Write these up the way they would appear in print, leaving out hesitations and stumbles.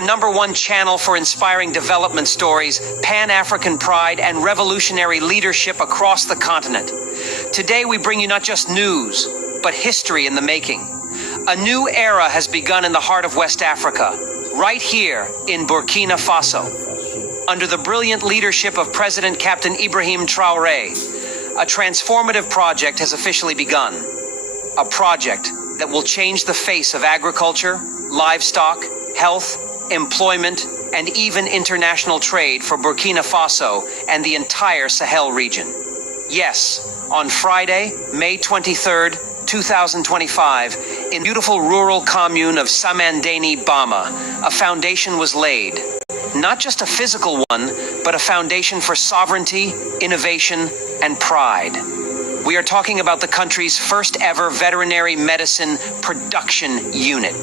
#1 channel for inspiring development stories, Pan-African pride, and revolutionary leadership across the continent. Today we bring you not just news, but history in the making. A new era has begun in the heart of West Africa, right here in Burkina Faso. Under the brilliant leadership of President Captain Ibrahim Traore, a transformative project has officially begun. A project that will change the face of agriculture, livestock, health, employment, and even international trade for Burkina Faso and the entire Sahel region. Yes, on Friday, May 23rd, 2025, in beautiful rural commune of Samandeni Bama, a foundation was laid. Not just a physical one, but a foundation for sovereignty, innovation, and pride. We are talking about the country's first ever veterinary medicine production unit.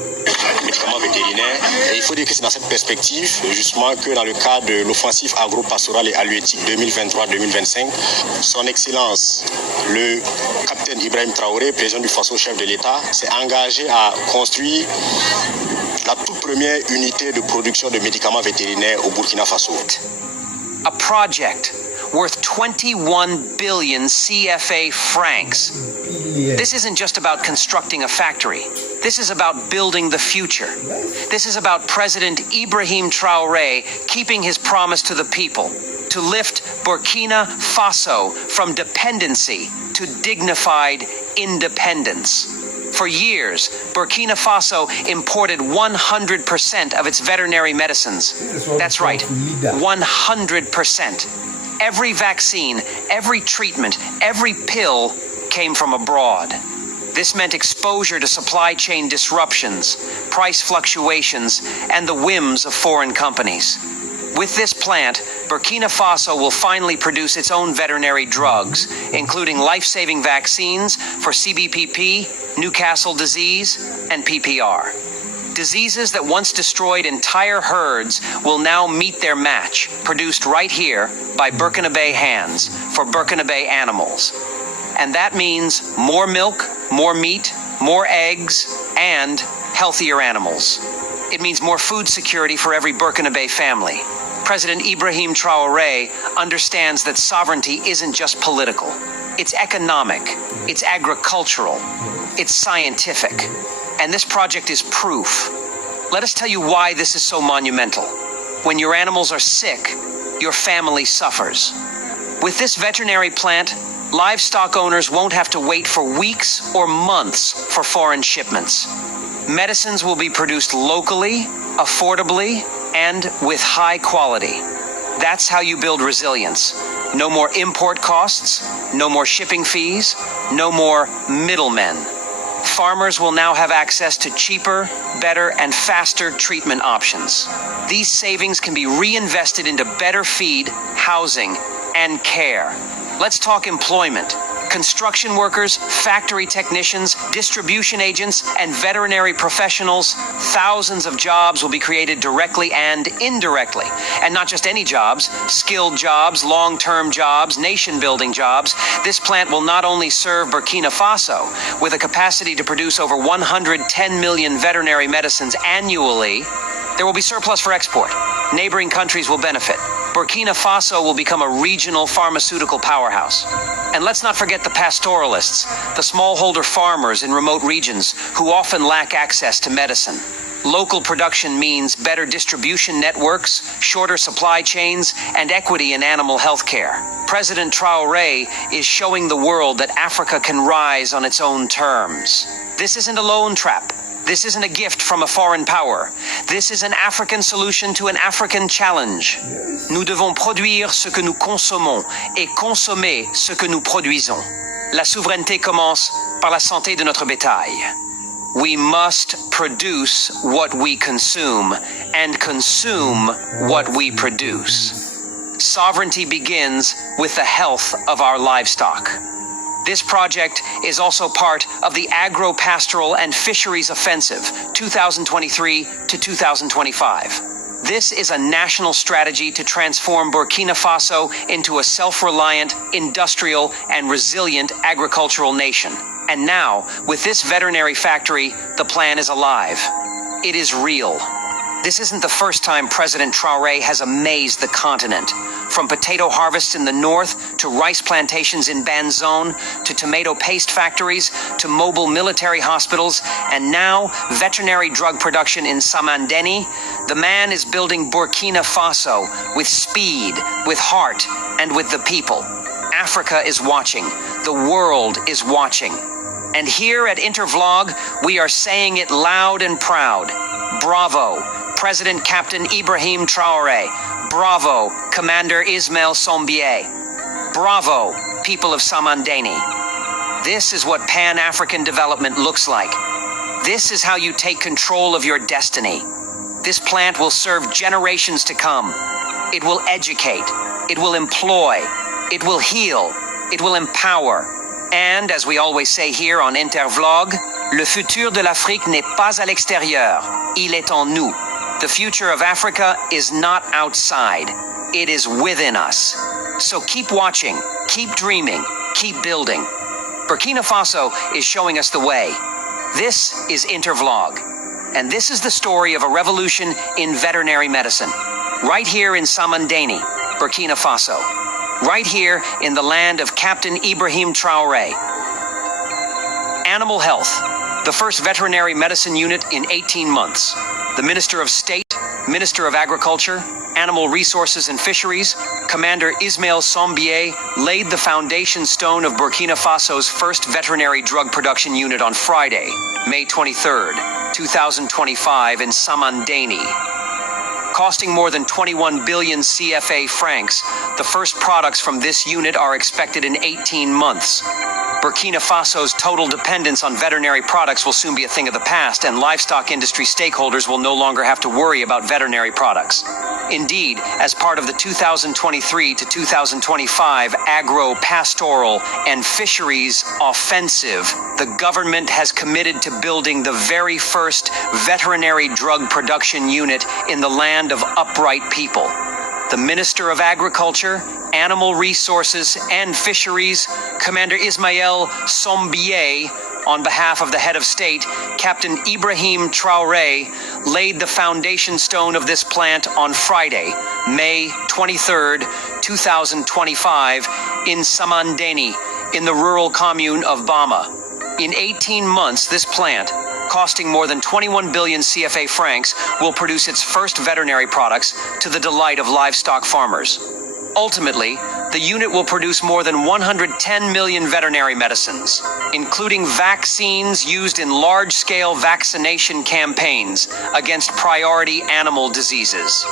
Médicaments vétérinaires. Et il faut dire que c'est dans cette perspective, justement, que dans le cadre de l'offensive agro-pastorale et halieutique 2023-2025, son Excellence, le capitaine Ibrahim Traore, président du Faso, chef de l'État, s'est engagé à construire la toute première unité de production de médicaments vétérinaires au Burkina Faso. A project worth 21 billion CFA francs. This isn't just about constructing a factory. This is about building the future. This is about President Ibrahim Traore keeping his promise to the people to lift Burkina Faso from dependency to dignified independence. For years, Burkina Faso imported 100% of its veterinary medicines. That's right, 100%. Every vaccine, every treatment, every pill came from abroad. This meant exposure to supply chain disruptions, price fluctuations, and the whims of foreign companies. With this plant, Burkina Faso will finally produce its own veterinary drugs, including life-saving vaccines for CBPP, Newcastle disease, and PPR. Diseases that once destroyed entire herds will now meet their match, produced right here by Burkinabe hands for Burkinabe animals. And that means more milk, more meat, more eggs, and healthier animals. It means more food security for every Burkinabe family. President Ibrahim Traore understands that sovereignty isn't just political. It's economic, it's agricultural, it's scientific. And this project is proof. Let us tell you why this is so monumental. When your animals are sick, your family suffers. With this veterinary plant, livestock owners won't have to wait for weeks or months for foreign shipments. Medicines will be produced locally, affordably, and with high quality. That's how you build resilience. No more import costs, no more shipping fees, no more middlemen. Farmers will now have access to cheaper, better, and faster treatment options. These savings can be reinvested into better feed, housing, and care. Let's talk employment. Construction workers, factory technicians, distribution agents, and veterinary professionals, thousands of jobs will be created directly and indirectly. And not just any jobs, skilled jobs, long-term jobs, nation-building jobs. This plant will not only serve Burkina Faso with a capacity to produce over 110 million veterinary medicines annually, there will be surplus for export. Neighboring countries will benefit. Burkina Faso will become a regional pharmaceutical powerhouse. And let's not forget the pastoralists, the smallholder farmers in remote regions who often lack access to medicine. Local production means better distribution networks, shorter supply chains, and equity in animal health care. President Traore is showing the world that Africa can rise on its own terms. This isn't a loan trap. This isn't a gift from a foreign power. This is an African solution to an African challenge. Nous devons produire ce que nous consommons et consommer ce que nous produisons. La souveraineté commence par la santé de notre bétail. We must produce what we consume and consume what we produce. Sovereignty begins with the health of our livestock. This project is also part of the Agro-Pastoral and Fisheries Offensive 2023 to 2025. This is a national strategy to transform Burkina Faso into a self-reliant, industrial, and resilient agricultural nation. And now, with this veterinary factory, the plan is alive. It is real. This isn't the first time President Traore has amazed the continent. From potato harvests in the north, to rice plantations in Banzone, to tomato paste factories, to mobile military hospitals, and now veterinary drug production in Samandeni, the man is building Burkina Faso with speed, with heart, and with the people. Africa is watching. The world is watching. And here at Intervlog, we are saying it loud and proud. Bravo, President Captain Ibrahim Traore. Bravo, Commander Ismail Sombier. Bravo, people of Samandeni. This is what Pan-African development looks like. This is how you take control of your destiny. This plant will serve generations to come. It will educate. It will employ. It will heal. It will empower. And, as we always say here on Intervlog, le futur de l'Afrique n'est pas à l'extérieur. Il est en nous. The future of Africa is not outside. It is within us. So keep watching, keep dreaming, keep building. Burkina Faso is showing us the way. This is Intervlog. And this is the story of a revolution in veterinary medicine. Right here in Samandeni, Burkina Faso. Right here in the land of Captain Ibrahim Traore. Animal health. The first veterinary medicine unit in 18 months. The Minister of State, Minister of Agriculture, Animal Resources and Fisheries, Commander Ismail Sombier laid the foundation stone of Burkina Faso's first veterinary drug production unit on Friday, May 23rd, 2025 in Samandeni. Costing more than 21 billion CFA francs, the first products from this unit are expected in 18 months. Burkina Faso's total dependence on veterinary products will soon be a thing of the past, and livestock industry stakeholders will no longer have to worry about veterinary products. Indeed, as part of the 2023 to 2025 agro-pastoral and fisheries offensive, the government has committed to building the very first veterinary drug production unit in the land of upright people. The Minister of Agriculture, Animal Resources and Fisheries, Commander Ismail Sombier, on behalf of the head of state, Captain Ibrahim Traore, laid the foundation stone of this plant on Friday, May 23rd, 2025, in Samandeni, in the rural commune of Bama. In 18 months, this plant, costing more than 21 billion CFA francs, will produce its first veterinary products to the delight of livestock farmers. Ultimately, the unit will produce more than 110 million veterinary medicines, including vaccines used in large-scale vaccination campaigns against priority animal diseases.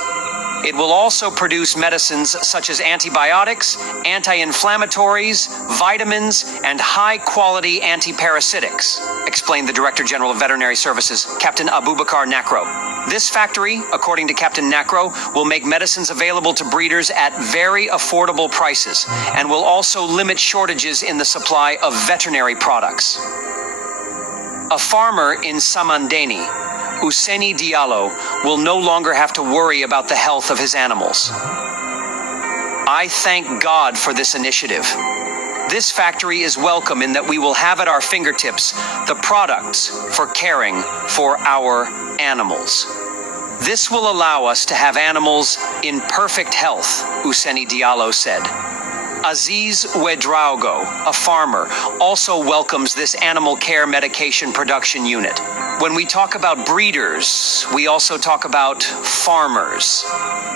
It will also produce medicines such as antibiotics, anti-inflammatories, vitamins, and high-quality antiparasitics, explained the Director General of Veterinary Services, Captain Abubakar Nakro. This factory, according to Captain Nakro, will make medicines available to breeders at very affordable prices and will also limit shortages in the supply of veterinary products. A farmer in Samandeni, Ousseini Diallo, will no longer have to worry about the health of his animals. I thank God for this initiative. This factory is welcome in that we will have at our fingertips the products for caring for our animals. This will allow us to have animals in perfect health, Ousseini Diallo said. Aziz Ouedraogo, a farmer, also welcomes this animal care medication production unit. When we talk about breeders, we also talk about farmers.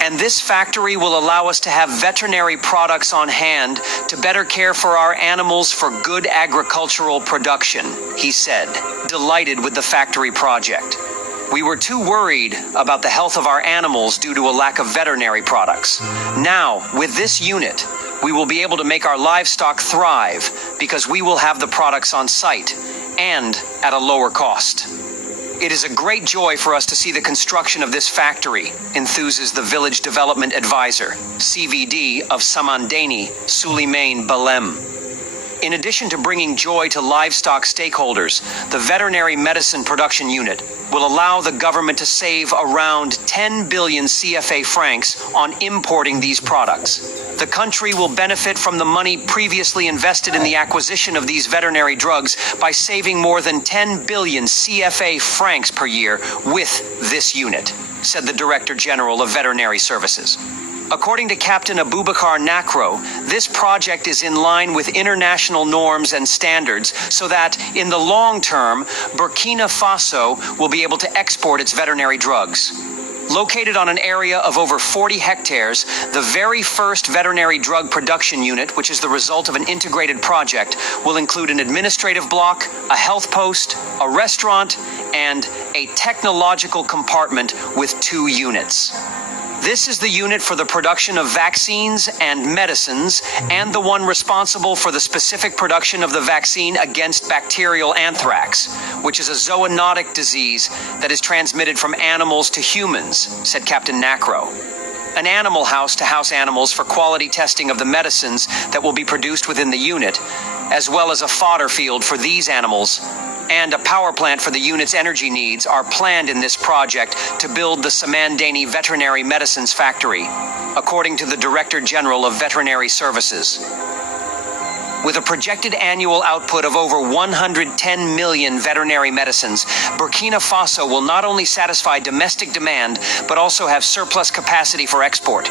And this factory will allow us to have veterinary products on hand to better care for our animals for good agricultural production, he said, delighted with the factory project. We were too worried about the health of our animals due to a lack of veterinary products. Now, with this unit, we will be able to make our livestock thrive because we will have the products on site and at a lower cost. It is a great joy for us to see the construction of this factory, enthuses the Village Development Advisor, CVD, of Samandeni, Suleiman Balem. In addition to bringing joy to livestock stakeholders, the veterinary medicine production unit will allow the government to save around 10 billion CFA francs on importing these products. The country will benefit from the money previously invested in the acquisition of these veterinary drugs by saving more than 10 billion CFA francs per year with this unit, said the Director General of Veterinary Services. According to Captain Abubakar Nakro, this project is in line with international norms and standards so that, in the long term, Burkina Faso will be able to export its veterinary drugs. Located on an area of over 40 hectares, the very first veterinary drug production unit, which is the result of an integrated project, will include an administrative block, a health post, a restaurant, and a technological compartment with 2 units. This is the unit for the production of vaccines and medicines, and the one responsible for the specific production of the vaccine against bacterial anthrax, which is a zoonotic disease that is transmitted from animals to humans, said Captain Nakro. An animal house to house animals for quality testing of the medicines that will be produced within the unit, as well as a fodder field for these animals, and a power plant for the unit's energy needs are planned in this project to build the Samandani Veterinary Medicines Factory, according to the Director General of Veterinary Services. With a projected annual output of over 110 million veterinary medicines, Burkina Faso will not only satisfy domestic demand, but also have surplus capacity for export.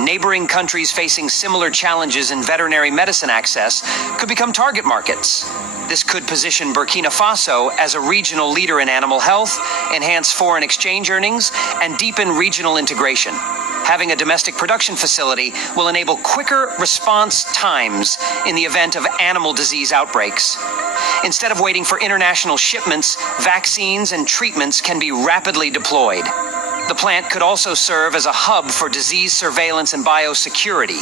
Neighboring countries facing similar challenges in veterinary medicine access could become target markets. This could position Burkina Faso as a regional leader in animal health, enhance foreign exchange earnings, and deepen regional integration. Having a domestic production facility will enable quicker response times in the event of animal disease outbreaks. Instead of waiting for international shipments, vaccines and treatments can be rapidly deployed. The plant could also serve as a hub for disease surveillance and biosecurity,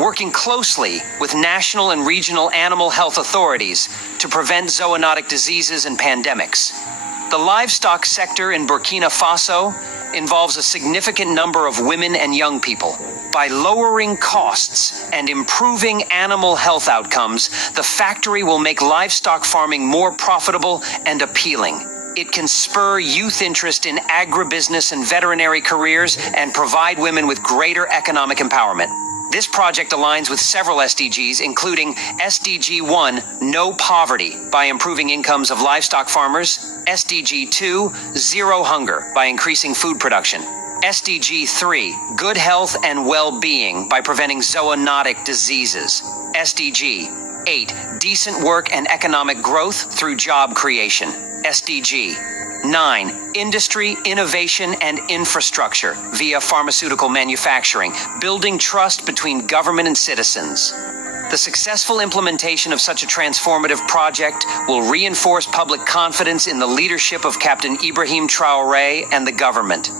working closely with national and regional animal health authorities to prevent zoonotic diseases and pandemics. The livestock sector in Burkina Faso involves a significant number of women and young people. By lowering costs and improving animal health outcomes, the factory will make livestock farming more profitable and appealing. It can spur youth interest in agribusiness and veterinary careers and provide women with greater economic empowerment. This project aligns with several SDGs, including SDG 1, No Poverty, by improving incomes of livestock farmers, SDG 2, Zero Hunger, by increasing food production, SDG 3, Good Health and Well-Being, by preventing zoonotic diseases, SDG 8, Decent Work and Economic Growth through Job Creation, SDG 9. Industry, innovation, and infrastructure via pharmaceutical manufacturing, building trust between government and citizens. The successful implementation of such a transformative project will reinforce public confidence in the leadership of Captain Ibrahim Traore and the government.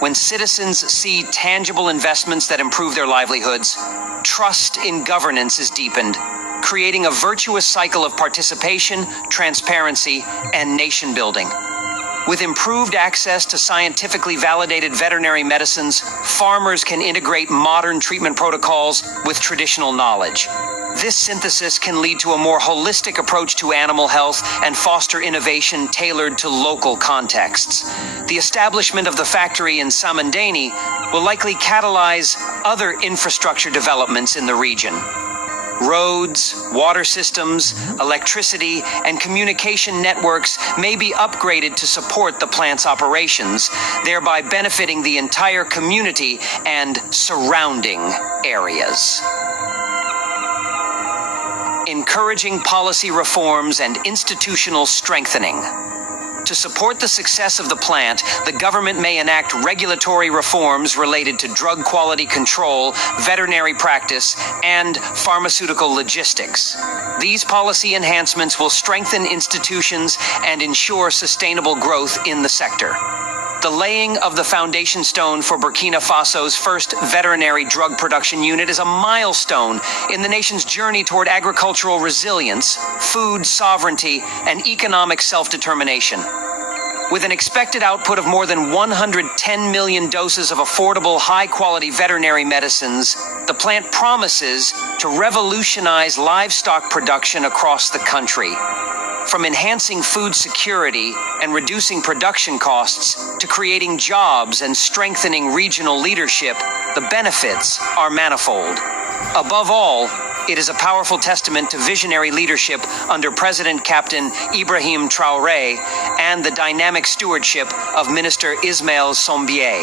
When citizens see tangible investments that improve their livelihoods, trust in governance is deepened, creating a virtuous cycle of participation, transparency, and nation building. With improved access to scientifically validated veterinary medicines, farmers can integrate modern treatment protocols with traditional knowledge. This synthesis can lead to a more holistic approach to animal health and foster innovation tailored to local contexts. The establishment of the factory in Samandani will likely catalyze other infrastructure developments in the region. Roads, water systems, electricity, and communication networks may be upgraded to support the plant's operations, thereby benefiting the entire community and surrounding areas. Encouraging policy reforms and institutional strengthening. To support the success of the plant, the government may enact regulatory reforms related to drug quality control, veterinary practice, and pharmaceutical logistics. These policy enhancements will strengthen institutions and ensure sustainable growth in the sector. The laying of the foundation stone for Burkina Faso's first veterinary drug production unit is a milestone in the nation's journey toward agricultural resilience, food sovereignty, and economic self-determination. With an expected output of more than 110 million doses of affordable, high-quality veterinary medicines, the plant promises to revolutionize livestock production across the country. From enhancing food security and reducing production costs to creating jobs and strengthening regional leadership, the benefits are manifold. Above all, it is a powerful testament to visionary leadership under President Captain Ibrahim Traore and the dynamic stewardship of Minister Ismail Sombier.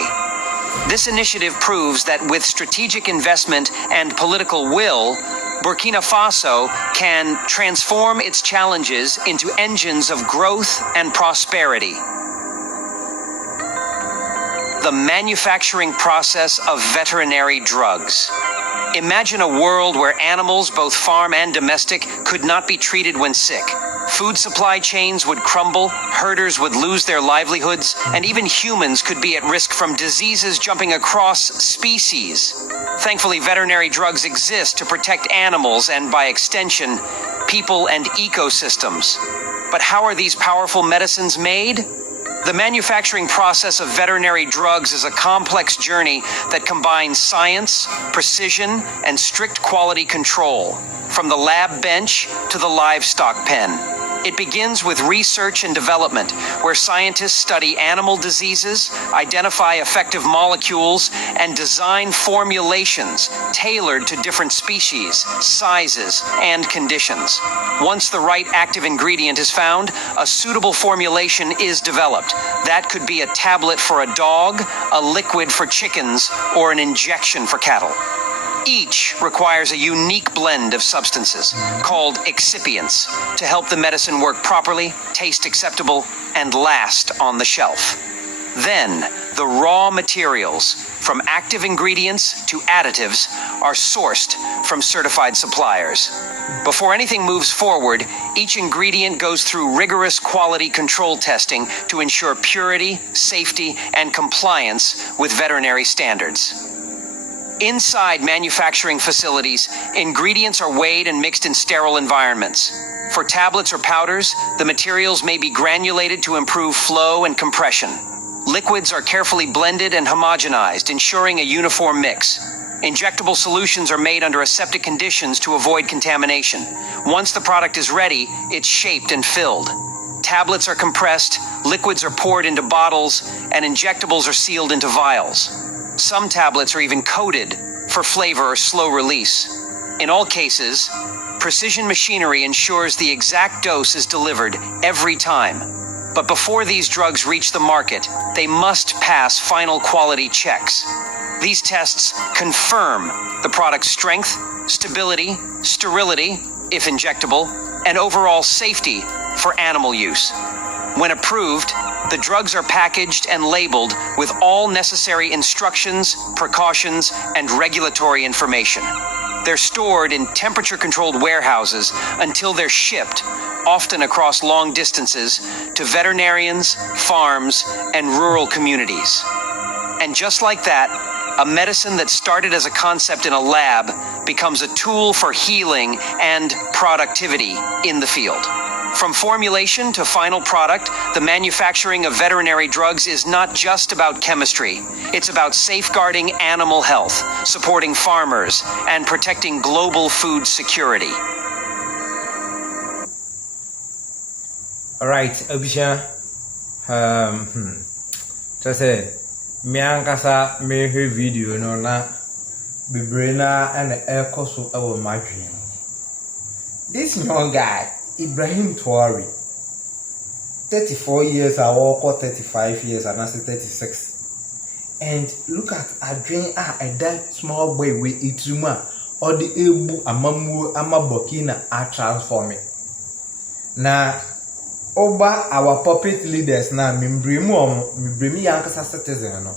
This initiative proves that with strategic investment and political will, Burkina Faso can transform its challenges into engines of growth and prosperity. The manufacturing process of veterinary drugs. Imagine a world where animals, both farm and domestic, could not be treated when sick. Food supply chains would crumble, herders would lose their livelihoods, and even humans could be at risk from diseases jumping across species. Thankfully, veterinary drugs exist to protect animals and, by extension, people and ecosystems. But how are these powerful medicines made? The manufacturing process of veterinary drugs is a complex journey that combines science, precision, and strict quality control, from the lab bench to the livestock pen. It begins with research and development, where scientists study animal diseases, identify effective molecules, and design formulations tailored to different species, sizes, and conditions. Once the right active ingredient is found, a suitable formulation is developed. That could be a tablet for a dog, a liquid for chickens, or an injection for cattle. Each requires a unique blend of substances, called excipients, to help the medicine work properly, taste acceptable, and last on the shelf. Then, the raw materials, from active ingredients to additives, are sourced from certified suppliers. Before anything moves forward, each ingredient goes through rigorous quality control testing to ensure purity, safety, and compliance with veterinary standards. Inside manufacturing facilities, ingredients are weighed and mixed in sterile environments. For tablets or powders, the materials may be granulated to improve flow and compression. Liquids are carefully blended and homogenized, ensuring a uniform mix. Injectable solutions are made under aseptic conditions to avoid contamination. Once the product is ready, it's shaped and filled. Tablets are compressed, liquids are poured into bottles, and injectables are sealed into vials. Some tablets are even coated for flavor or slow release. In all cases, precision machinery ensures the exact dose is delivered every time. But before these drugs reach the market, they must pass final quality checks. These tests confirm the product's strength, stability, sterility, if injectable, and overall safety for animal use. When approved, the drugs are packaged and labeled with all necessary instructions, precautions, and regulatory information. They're stored in temperature-controlled warehouses until they're shipped, often across long distances, to veterinarians, farms, and rural communities. And just like that, a medicine that started as a concept in a lab becomes a tool for healing and productivity in the field. From formulation to final product, the manufacturing of veterinary drugs is not just about chemistry. It's about safeguarding animal health, supporting farmers, and protecting global food security. All right, Abisha. Just say, me ankasa me video no na bibrena and echo so our my dream. This young guy, Ibrahim Traore, 34 years, I walk 35 years, and I say 36. And look at a dream, that small boy with Ituma, or the Ebu Amamu Amabokina are transforming. Now, over our puppet leaders now, Mimbrimi Yankasa citizen.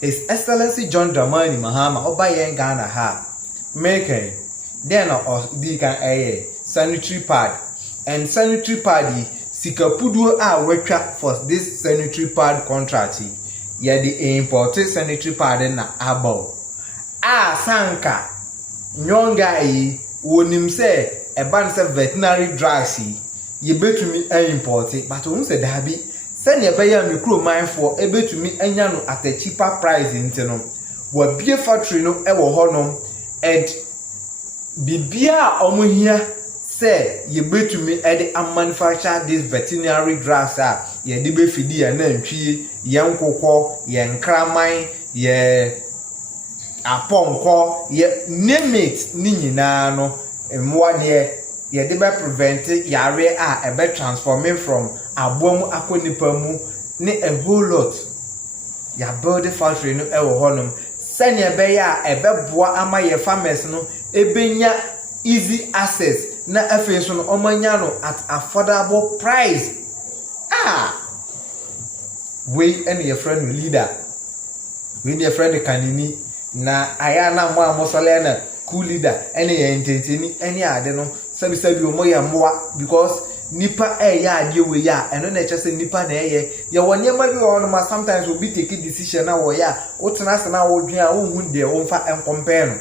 His Excellency John Dramani Mahama, Oba Yangana Ha, making then or Deacon A. Sanitary pad and sanitary pad sikapudu weka for this sanitary pad contract ya the imported sanitary pad na abo sanka nyonga yi wonim se eba nse veterinary drugs ye betumi import but won se dabi sɛnea ɛbɛyɛ me kuro manfoɔ ɛbɛtumi anya no at a cheaper price nti no wabie factory no ɛwɔ hɔ nom and bibia a ɔmo hia sɛ yɛbɛtumi ɛde manufacture this veterinary drugs a yɛde bɛfidi yɛn nantwie yɛn nkokɔ yɛn kraman yɛ apɔnkɔ yɛ name it ne nyinaa no mmoa deɛ yɛde bɛ prevent yare a ɛbɛ transforming from aboa mu akɔ nipa mu ne a whole lot yɛ build factory no ɛwɔ hɔ nom sɛnea ɛbɛyɛ a ɛbɛboa ama yɛ farmers no ɛbɛnya easy access na afei so no ɔmanya no at affordable price we ɛne yɛ friend no leader we ne yɛ friend kanini na aya na mo amosole na cool leader ɛne yɛ ntenteni ɛne ade no sabi omo yɛ mmoa because nipa ɛyɛ ade we ya ɛno na ɛkyɛ sɛ nipa na ɛyɛ yɛ wɔ nneɛma bi wɔ no ma sometimes obi take decision na wɔ ya wo tena se na wo dwen a wo hu deɛ wo mfa compare no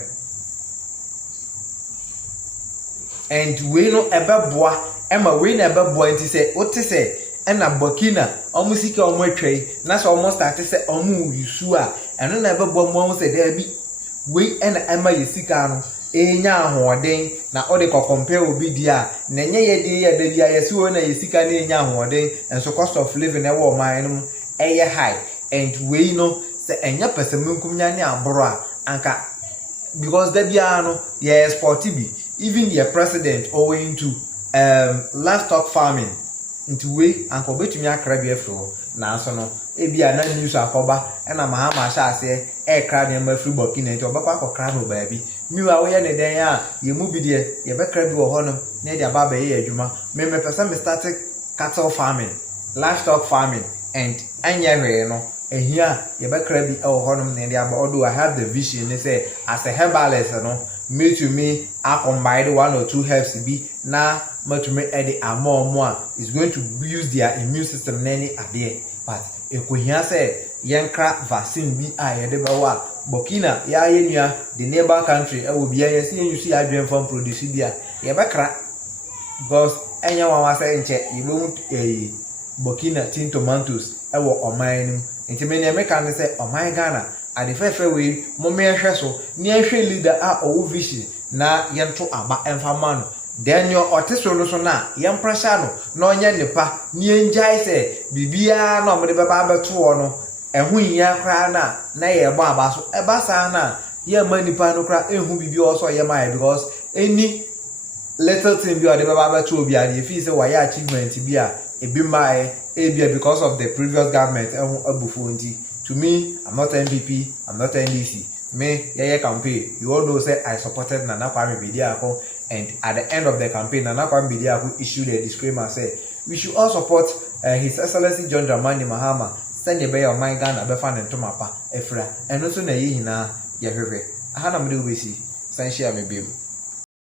and we no ɛbɛboa ɛma we na ɛbɛboa nti sɛ wote sɛ ɛna Burkina ɔmo sika ɔmo atwai na sɛ ɔmo start sɛ ɔmo yusu a ɛno na ɛbɛboa mo sɛ da bi we ɛna ɛma yɛ sika no enya ahoɔden na ɔde kɔ compare obi di a na nyɛ yɛ de yɛ da bi a yɛsi wɔ na yɛ sika na enya ahoɔden nso cost of living ɛwɔ ɔman no mu ɛyɛ high and we no sɛ ɛnya pɛsɛmunkum nya ne aboro a anka because da bi no yɛ export bi even the president owing to livestock farming into we anka obetumi akra bi afro na so no ebia na news akoba na mahama sha ase kra ne ma free Burkina nti obakwa akokra no ba bi miwa wo ye ne den a ye mu bi de ye bekra bi wo honom na de aba ba ye adwuma me pesa me start cattle farming livestock farming and anya hwe no ehia ye bekra bi wo honom na de aba although I have the vision ne say as a herbalist no me to me I combine 1 or 2 herbs bi na much me ede more is going to use their immune system nani ade but ekohia say yenkra vaccine bi a yede bewa Burkina ya yenua the neighbor country e wo bia yesi yusu adwen from produce bia ye bekra because enya wan say nche you Burkina tin tomatoes e wo oman nim nti me ne meka ne say oman Ghana ade fefe we mo me hwe so ne hwe leader a owo vision na yento aba emfa ma no then your otiso no so na yem pressure no na onye nipa ne enjai se bibia na omde beba beto wo no ehu nya kra na ye gbo aba so eba sa na ye ma nipa no kra ehu bibia also ye ma because any little thing bi ode beba beto obi ade fi se wa ya achievement bi a ebi mai ebia because of the previous government ehu abufo nti to me I'm not MPP I'm not NDC me yeah campaign you all know say I supported Nana Kwame Bediako and at the end of the campaign Nana Kwame Bediako issued a disclaimer say we should all support His Excellency John Dramani Mahama send ye be my Ghana be fan ntoma pa efra and also na yi hina ye hwehwe aha na mde we si san share me biem